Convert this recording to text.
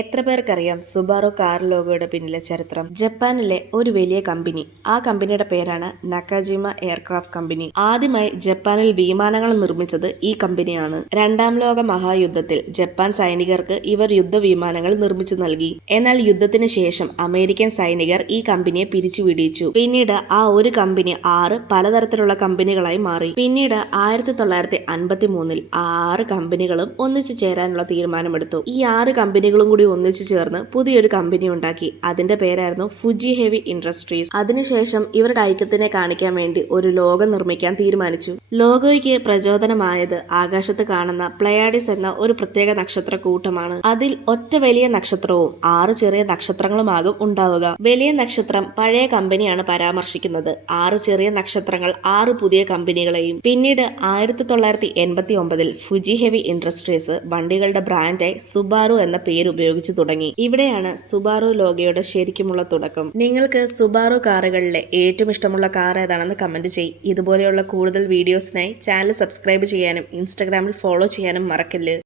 എത്ര പേർക്കറിയാം സുബാറു കാർ ലോഗോയുടെ പിന്നിലെ ചരിത്രം? ജപ്പാനിലെ ഒരു വലിയ കമ്പനി, ആ കമ്പനിയുടെ പേരാണ് നക്കാജിമ എയർക്രാഫ്റ്റ് കമ്പനി. ആദ്യമായി ജപ്പാനിൽ വിമാനങ്ങൾ നിർമ്മിച്ചത് ഈ കമ്പനിയാണ്. രണ്ടാം ലോക മഹായുദ്ധത്തിൽ ജപ്പാൻ സൈനികർക്ക് ഇവർ യുദ്ധവിമാനങ്ങൾ നിർമ്മിച്ചു നൽകി. എന്നാൽ യുദ്ധത്തിന് ശേഷം അമേരിക്കൻ സൈനികർ ഈ കമ്പനിയെ പിരിച്ചുവിടിച്ചു. പിന്നീട് ആ ഒരു കമ്പനി 6 പലതരത്തിലുള്ള കമ്പനികളായി മാറി. പിന്നീട് 1953 ആ 6 കമ്പനികളും ഒന്നിച്ചു ചേരാനുള്ള തീരുമാനമെടുത്തു. ഈ 6 കമ്പനികളും കൂടി ഒന്നിച്ചു ചേർന്ന് പുതിയൊരു കമ്പനി ഉണ്ടാക്കി. അതിന്റെ പേരായിരുന്നു ഫുജി ഹെവി ഇൻഡസ്ട്രീസ്. അതിനുശേഷം ഇവർ ഐക്യത്തിനെ കാണിക്കാൻ വേണ്ടി ഒരു ലോഗോ നിർമ്മിക്കാൻ തീരുമാനിച്ചു. ലോഗോയ്ക്ക് പ്രചോദനമായത് ആകാശത്ത് കാണുന്ന പ്ലയാഡിസ് എന്ന ഒരു പ്രത്യേക നക്ഷത്ര കൂട്ടമാണ്. അതിൽ ഒറ്റ വലിയ നക്ഷത്രവും 6 ചെറിയ നക്ഷത്രങ്ങളുമാകും ഉണ്ടാവുക. വലിയ നക്ഷത്രം പഴയ കമ്പനിയാണ് പരാമർശിക്കുന്നത്. 6 ചെറിയ നക്ഷത്രങ്ങൾ 6 പുതിയ കമ്പനികളെയും. പിന്നീട് 1989 ഫുജി ഹെവി ഇൻഡസ്ട്രീസ് വണ്ടികളുടെ ബ്രാൻഡായി സുബാറു എന്ന പേര് ഉപയോഗിച്ചു തുടങ്ങി. ഇവിടെയാണ് സുബാറു ലോഗോയുടെ ശരിക്കുമുള്ള തുടക്കം. നിങ്ങൾക്ക് സുബാറു കാറുകളിലെ ഏറ്റവും ഇഷ്ടമുള്ള കാർ ഏതാണെന്ന് കമന്റ് ചെയ്യ്. ഇതുപോലെയുള്ള കൂടുതൽ വീഡിയോസിനായി ചാനൽ സബ്സ്ക്രൈബ് ചെയ്യാനും ഇൻസ്റ്റഗ്രാമിൽ ഫോളോ ചെയ്യാനും മറക്കല്ല്.